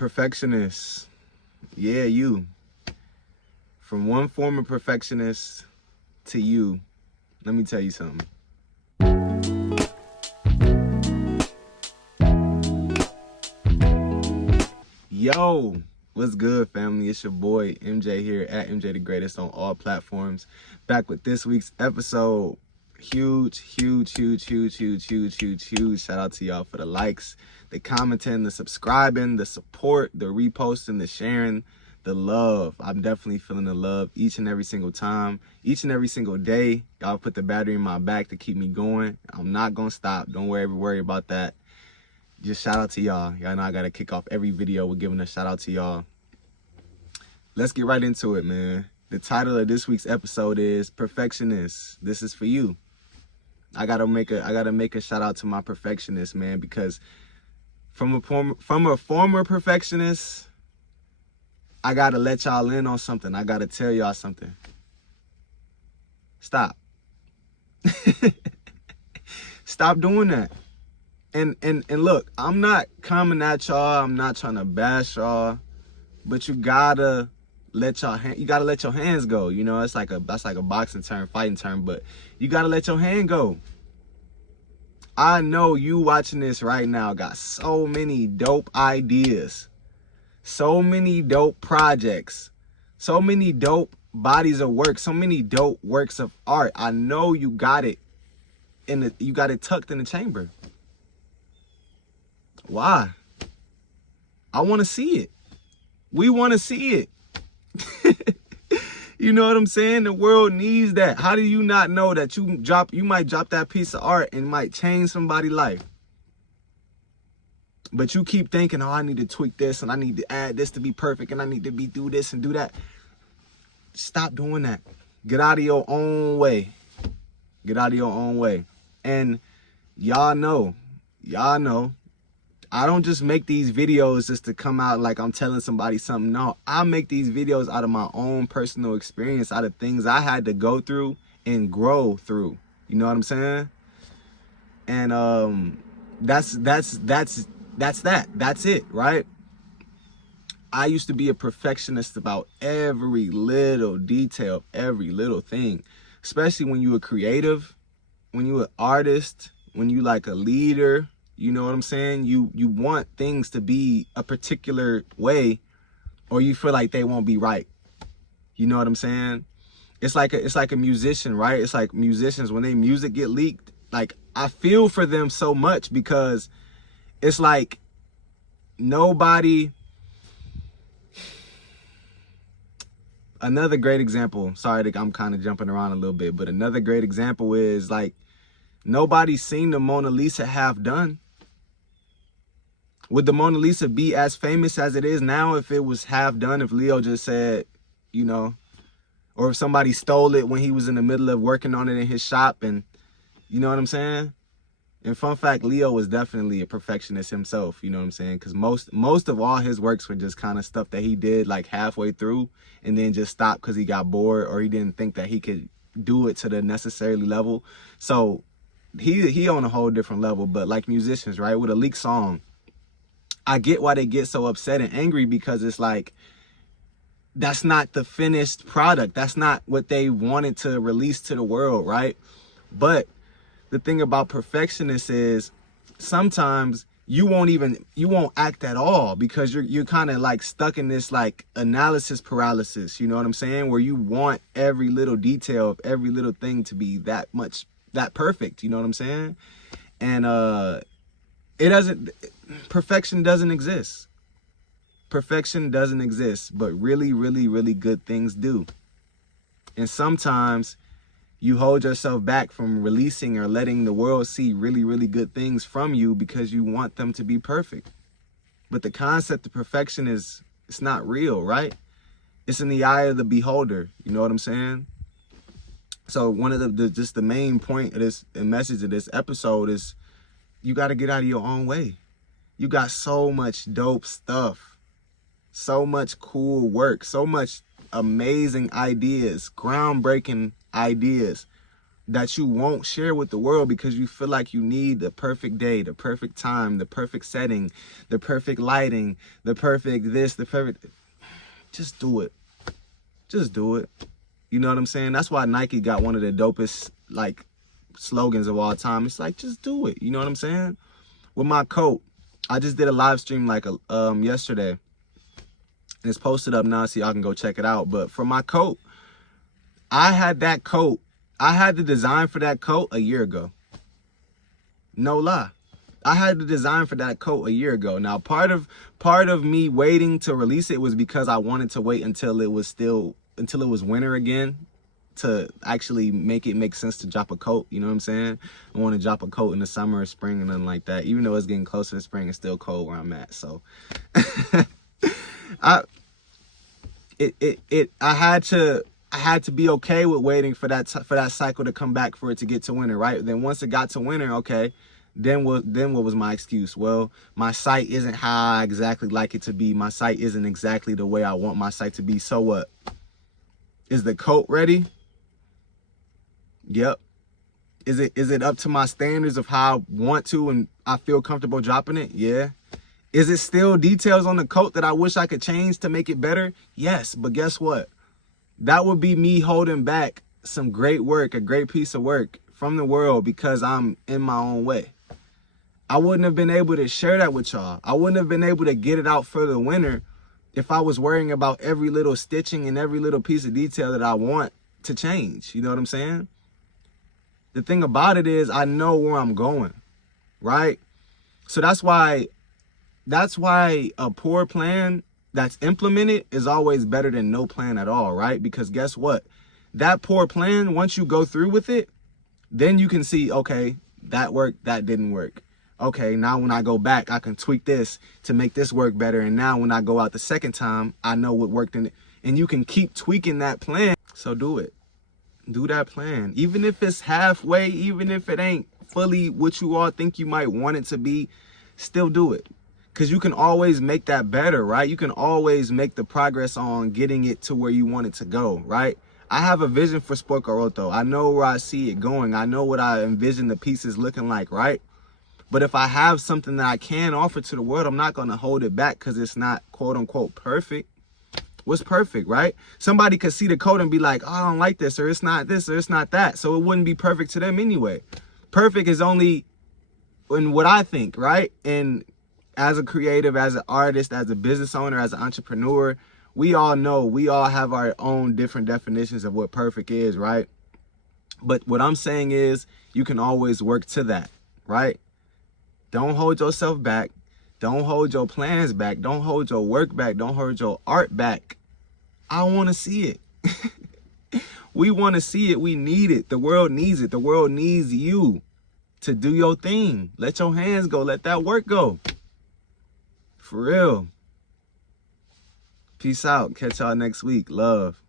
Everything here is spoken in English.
Perfectionist. Yeah, you. From one form of perfectionist to you, let me tell you something. Yo, what's good, family? It's your boy MJ here at MJ the Greatest on all platforms. Back with this week's episode. Huge shout out to y'all for the likes, the commenting, the subscribing, the support, the reposting, the sharing, the love. I'm definitely feeling the love each and every single time, each and every single day. Y'all put the battery in my back to keep me going. I'm not gonna stop. Don't worry about that. Just shout out to y'all. Y'all know I gotta kick off every video with giving a shout out to y'all. Let's get right into it, man. The title of this week's episode is Perfectionist. This is for you. I gotta make a shout out to my perfectionist, man, because from a former perfectionist, I gotta let y'all in on something. I gotta tell y'all something. Stop. Stop doing that. And look, I'm not coming at y'all. I'm not trying to bash y'all, but you gotta let your hands go. You know, that's like a boxing term, fighting term, but you gotta let your hand go. I know you watching this right now got so many dope ideas, so many dope projects, so many dope bodies of work, so many dope works of art. I know you got it you got it tucked in the chamber. Why? I want to see it. We want to see it. You know what I'm saying? The world needs that. How do you not know that you might drop that piece of art and might change somebody's life? But you keep thinking, oh, I need to tweak this and I need to add this to be perfect and I need to do this and do that. Stop doing that. Get out of your own way. Get out of your own way. And y'all know, I don't just make these videos just to come out like I'm telling somebody something. No, I make these videos out of my own personal experience, out of things I had to go through and grow through. You know what I'm saying? And that's it, right? I used to be a perfectionist about every little detail, every little thing, especially when you were creative, when you were an artist, when you like a leader. You know what I'm saying? You want things to be a particular way, or you feel like they won't be right. You know what I'm saying? It's like a musician, right? It's like musicians, when their music get leaked, like I feel for them so much, because it's like nobody. Another great example, sorry that I'm kind of jumping around a little bit, but another great example is like nobody's seen the Mona Lisa half done. Would the Mona Lisa be as famous as it is now if it was half done, if Leo just said, you know, or if somebody stole it when he was in the middle of working on it in his shop? And you know what I'm saying? And fun fact, Leo was definitely a perfectionist himself, you know what I'm saying? Because most of all his works were just kind of stuff that he did like halfway through and then just stopped because he got bored or he didn't think that he could do it to the necessarily level. So he on a whole different level. But like musicians, right, with a leaked song, I get why they get so upset and angry, because it's like, that's not the finished product. That's not what they wanted to release to the world, right? But the thing about perfectionists is sometimes you won't act at all, because you're kind of like stuck in this like analysis paralysis, you know what I'm saying? Where you want every little detail of every little thing to be that perfect, you know what I'm saying? And perfection doesn't exist. Perfection doesn't exist, but really good things do. And sometimes you hold yourself back from releasing or letting the world see really good things from you because you want them to be perfect. But the concept of perfection it's not real, right? It's in the eye of the beholder. You know what I'm saying? So one of the main point of this message of this episode is you got to get out of your own way. You got so much dope stuff, so much cool work, so much amazing ideas, groundbreaking ideas that you won't share with the world because you feel like you need the perfect day, the perfect time, the perfect setting, the perfect lighting, the perfect this, the perfect... Just do it. Just do it. You know what I'm saying? That's why Nike got one of the dopest, like, slogans of all time. It's like, just do it. You know what I'm saying? With my coat, I just did a live stream like yesterday. It's posted up now so y'all can go check it out. But for my coat, I had that coat. I had the design for that coat a year ago. No lie. I had the design for that coat a year ago. Now, part of me waiting to release it was because I wanted to wait until it was winter again to actually make sense to drop a coat. You know what I'm saying? I want to drop a coat in the summer or spring and nothing like that. Even though it's getting closer to spring, it's still cold where I'm at. So I had to be okay with waiting for that cycle to come back for it to get to winter, right? Then once it got to winter, okay, then what was my excuse? Well, my site isn't how I exactly like it to be. My site isn't exactly the way I want my site to be. So what? Is the coat ready? Yep. Is it up to my standards of how I want to and I feel comfortable dropping it? Yeah. Is it still details on the coat that I wish I could change to make it better? Yes, but guess what? That would be me holding back some great work, a great piece of work from the world because I'm in my own way. I wouldn't have been able to share that with y'all. I wouldn't have been able to get it out for the winter if I was worrying about every little stitching and every little piece of detail that I want to change. You know what I'm saying? The thing about it is I know where I'm going, right? So that's why a poor plan that's implemented is always better than no plan at all, right? Because guess what? That poor plan, once you go through with it, then you can see, okay, that worked, that didn't work. Okay, now when I go back, I can tweak this to make this work better. And now when I go out the second time, I know what worked in it. And you can keep tweaking that plan. So do it. Do that plan. Even if it's halfway, even if it ain't fully what you all think you might want it to be, still do it. Because you can always make that better, right? You can always make the progress on getting it to where you want it to go, right? I have a vision for Sport Roto. I know where I see it going. I know what I envision the pieces looking like, right? But if I have something that I can offer to the world, I'm not going to hold it back because it's not quote unquote perfect. What's perfect, right? Somebody could see the code and be like, oh, I don't like this, or it's not this, or it's not that. So it wouldn't be perfect to them anyway. Perfect is only in what I think, right? And as a creative, as an artist, as a business owner, as an entrepreneur, we all know, we all have our own different definitions of what perfect is, right? But what I'm saying is you can always work to that, right? Don't hold yourself back. Don't hold your plans back. Don't hold your work back. Don't hold your art back. I want to see it. We want to see it. We need it. The world needs it. The world needs you to do your thing. Let your hands go. Let that work go. For real. Peace out. Catch y'all next week. Love.